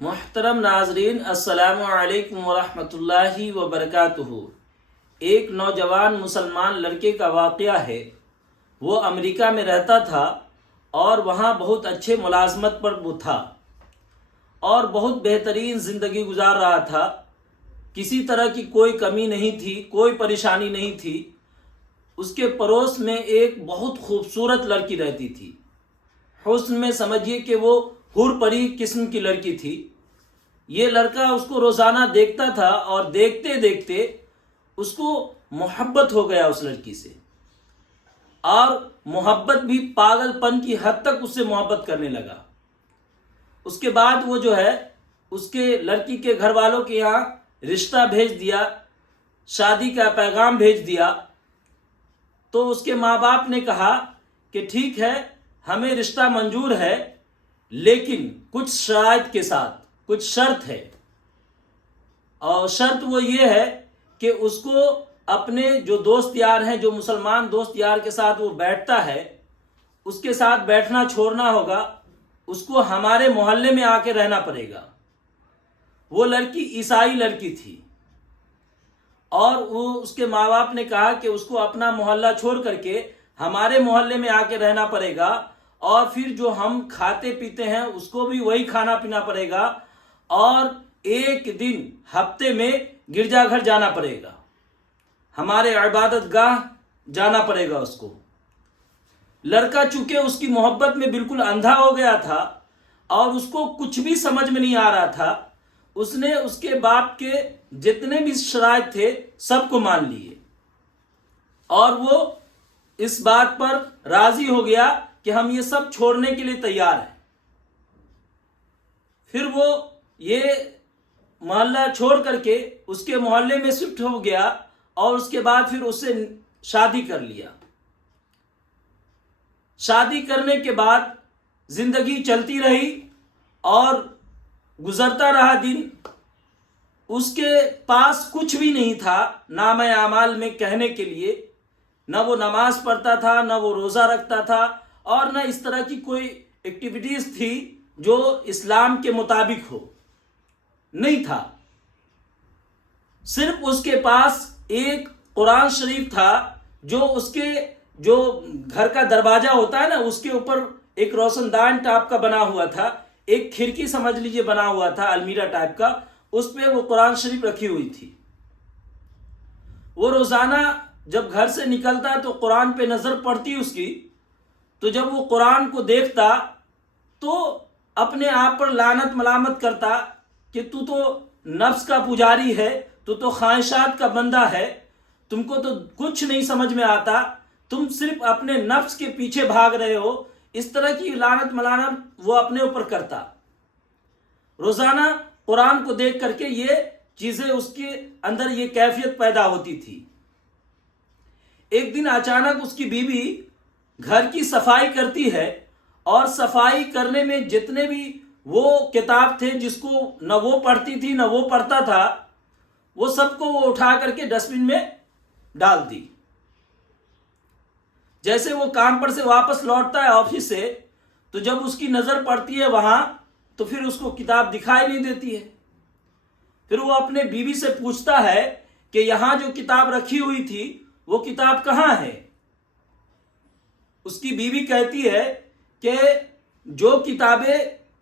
محترم ناظرین، السلام علیکم ورحمۃ اللہ وبرکاتہ۔ ایک نوجوان مسلمان لڑکے کا واقعہ ہے۔ وہ امریکہ میں رہتا تھا اور وہاں بہت اچھے ملازمت پر وہ تھا اور بہت بہترین زندگی گزار رہا تھا۔ کسی طرح کی کوئی کمی نہیں تھی، کوئی پریشانی نہیں تھی۔ اس کے پڑوس میں ایک بہت خوبصورت لڑکی رہتی تھی۔ حسن میں سمجھیے کہ وہ حور پری قسم کی لڑکی تھی۔ یہ لڑکا اس کو روزانہ دیکھتا تھا اور دیکھتے دیکھتے اس کو محبت ہو گیا اس لڑکی سے، اور محبت بھی پاگل پن کی حد تک اس سے محبت کرنے لگا۔ اس کے بعد وہ اس کے لڑکی کے گھر والوں کے یہاں رشتہ بھیج دیا، شادی کا پیغام بھیج دیا۔ تو اس کے ماں باپ نے کہا کہ ٹھیک ہے، ہمیں رشتہ منظور ہے، لیکن کچھ شرائط کے ساتھ، کچھ شرط ہے۔ اور شرط وہ یہ ہے کہ اس کو اپنے جو دوست یار ہیں، جو مسلمان دوست یار کے ساتھ وہ بیٹھتا ہے، اس کے ساتھ بیٹھنا چھوڑنا ہوگا۔ اس کو ہمارے محلے میں آ کے رہنا پڑے گا۔ وہ لڑکی عیسائی لڑکی تھی اور اس کے ماں باپ نے کہا کہ اس کو اپنا محلہ چھوڑ کر کے ہمارے محلے میں آ کے رہنا پڑے گا، اور پھر جو ہم کھاتے پیتے ہیں اس کو بھی وہی کھانا پینا پڑے گا، اور ایک دن ہفتے میں گرجا گھر جانا پڑے گا، ہمارے عبادت گاہ جانا پڑے گا اس کو۔ لڑکا چونکہ اس کی محبت میں بالکل اندھا ہو گیا تھا اور اس کو کچھ بھی سمجھ میں نہیں آ رہا تھا، اس نے اس کے باپ کے جتنے بھی شرائط تھے سب کو مان لیے، اور وہ اس بات پر راضی ہو گیا کہ ہم یہ سب چھوڑنے کے لیے تیار ہیں۔ پھر وہ یہ محلہ چھوڑ کر کے اس کے محلے میں شفٹ ہو گیا، اور اس کے بعد پھر اس سے شادی کر لیا۔ شادی کرنے کے بعد زندگی چلتی رہی اور گزرتا رہا دن۔ اس کے پاس کچھ بھی نہیں تھا نامہ اعمال میں کہنے کے لیے، نہ وہ نماز پڑھتا تھا، نہ وہ روزہ رکھتا تھا، اور نہ اس طرح کی کوئی ایکٹیویٹیز تھی جو اسلام کے مطابق ہو، نہیں تھا۔ صرف اس کے پاس ایک قرآن شریف تھا، جو اس کے جو گھر کا دروازہ ہوتا ہے نا، اس کے اوپر ایک روشن دان ٹائپ کا بنا ہوا تھا، ایک کھڑکی سمجھ لیجئے بنا ہوا تھا المیرا ٹائپ کا، اس پہ وہ قرآن شریف رکھی ہوئی تھی۔ وہ روزانہ جب گھر سے نکلتا تو قرآن پہ نظر پڑتی اس کی، تو جب وہ قرآن کو دیکھتا تو اپنے آپ پر لعنت ملامت کرتا کہ تو نفس کا پجاری ہے، تو خواہشات کا بندہ ہے، تم کو تو کچھ نہیں سمجھ میں آتا، تم صرف اپنے نفس کے پیچھے بھاگ رہے ہو۔ اس طرح کی لعنت ملامت وہ اپنے اوپر کرتا۔ روزانہ قرآن کو دیکھ کر کے یہ چیزیں اس کے اندر یہ کیفیت پیدا ہوتی تھی۔ ایک دن اچانک اس کی بیوی گھر کی صفائی کرتی ہے، اور صفائی کرنے میں جتنے بھی وہ کتاب تھے جس کو نہ وہ پڑھتی تھی نہ وہ پڑھتا تھا، وہ سب کو وہ اٹھا کر کے ڈسٹ بن میں ڈال دی۔ جیسے وہ کام پر سے واپس لوٹتا ہے آفس سے، تو جب اس کی نظر پڑتی ہے وہاں، تو پھر اس کو کتاب دکھائی نہیں دیتی ہے۔ پھر وہ اپنے بیوی سے پوچھتا ہے کہ یہاں جو کتاب رکھی ہوئی تھی وہ کتاب کہاں ہے؟ اس کی بیوی کہتی ہے کہ جو کتابیں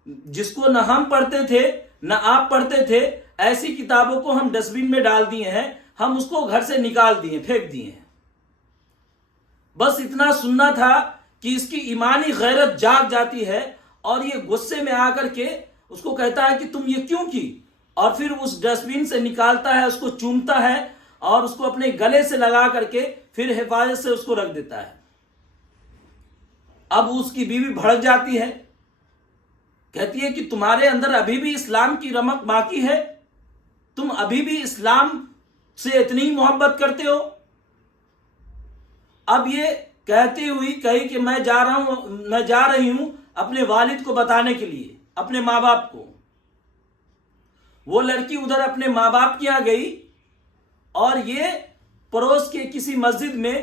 جس کو نہ ہم پڑھتے تھے نہ آپ پڑھتے تھے، ایسی کتابوں کو ہم ڈسٹ بن میں ڈال دیے ہیں، ہم اس کو گھر سے نکال دیے، پھینک دیے ہیں۔ بس اتنا سننا تھا کہ اس کی ایمانی غیرت جاگ جاتی ہے، اور یہ غصے میں آ کر کے اس کو کہتا ہے کہ تم یہ کیوں کی، اور پھر اس ڈسٹ بن سے نکالتا ہے، اس کو چومتا ہے اور اس کو اپنے گلے سے لگا کر کے پھر حفاظت سے اس کو رکھ دیتا ہے۔ اب اس کی بیوی بھڑک جاتی ہے، کہتی ہے کہ تمہارے اندر ابھی بھی اسلام کی رمق باقی ہے، تم ابھی بھی اسلام سے اتنی محبت کرتے ہو۔ اب یہ کہتی ہوئی کہی کہ میں جا رہی ہوں اپنے والد کو بتانے کے لیے، اپنے ماں باپ کو۔ وہ لڑکی ادھر اپنے ماں باپ کے یہاں گئی، اور یہ پڑوس کے کسی مسجد میں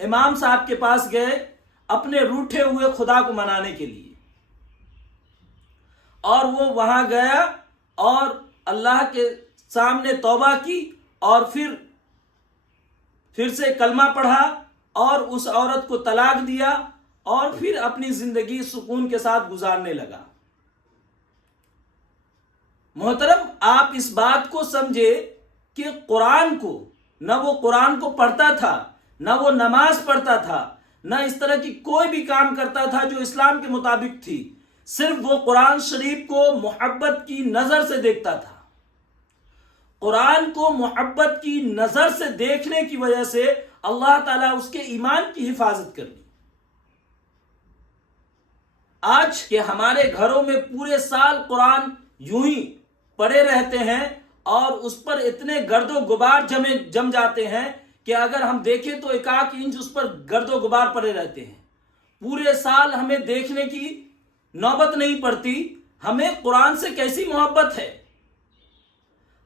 امام صاحب کے پاس گئے اپنے روٹھے ہوئے خدا کو منانے کے لیے۔ اور وہ وہاں گیا اور اللہ کے سامنے توبہ کی اور پھر سے کلمہ پڑھا اور اس عورت کو طلاق دیا اور پھر اپنی زندگی سکون کے ساتھ گزارنے لگا۔ محترم، آپ اس بات کو سمجھے کہ قرآن کو نہ وہ قرآن کو پڑھتا تھا، نہ وہ نماز پڑھتا تھا، نہ اس طرح کی کوئی بھی کام کرتا تھا جو اسلام کے مطابق تھی، صرف وہ قرآن شریف کو محبت کی نظر سے دیکھتا تھا۔ قرآن کو محبت کی نظر سے دیکھنے کی وجہ سے اللہ تعالیٰ اس کے ایمان کی حفاظت کر لی۔ آج کے ہمارے گھروں میں پورے سال قرآن یوں ہی پڑے رہتے ہیں اور اس پر اتنے گرد و غبار جم جاتے ہیں کہ اگر ہم دیکھیں تو 1 انچ اس پر گرد و غبار پڑے رہتے ہیں۔ پورے سال ہمیں دیکھنے کی نوبت نہیں پڑتی۔ ہمیں قرآن سے کیسی محبت ہے؟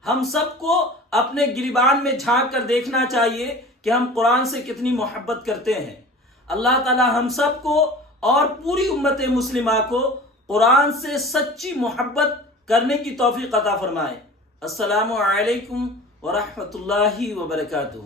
ہم سب کو اپنے گریبان میں جھانک کر دیکھنا چاہیے کہ ہم قرآن سے کتنی محبت کرتے ہیں۔ اللہ تعالی ہم سب کو اور پوری امت مسلمہ کو قرآن سے سچی محبت کرنے کی توفیق عطا فرمائے۔ السلام علیکم ورحمۃ اللہ وبرکاتہ۔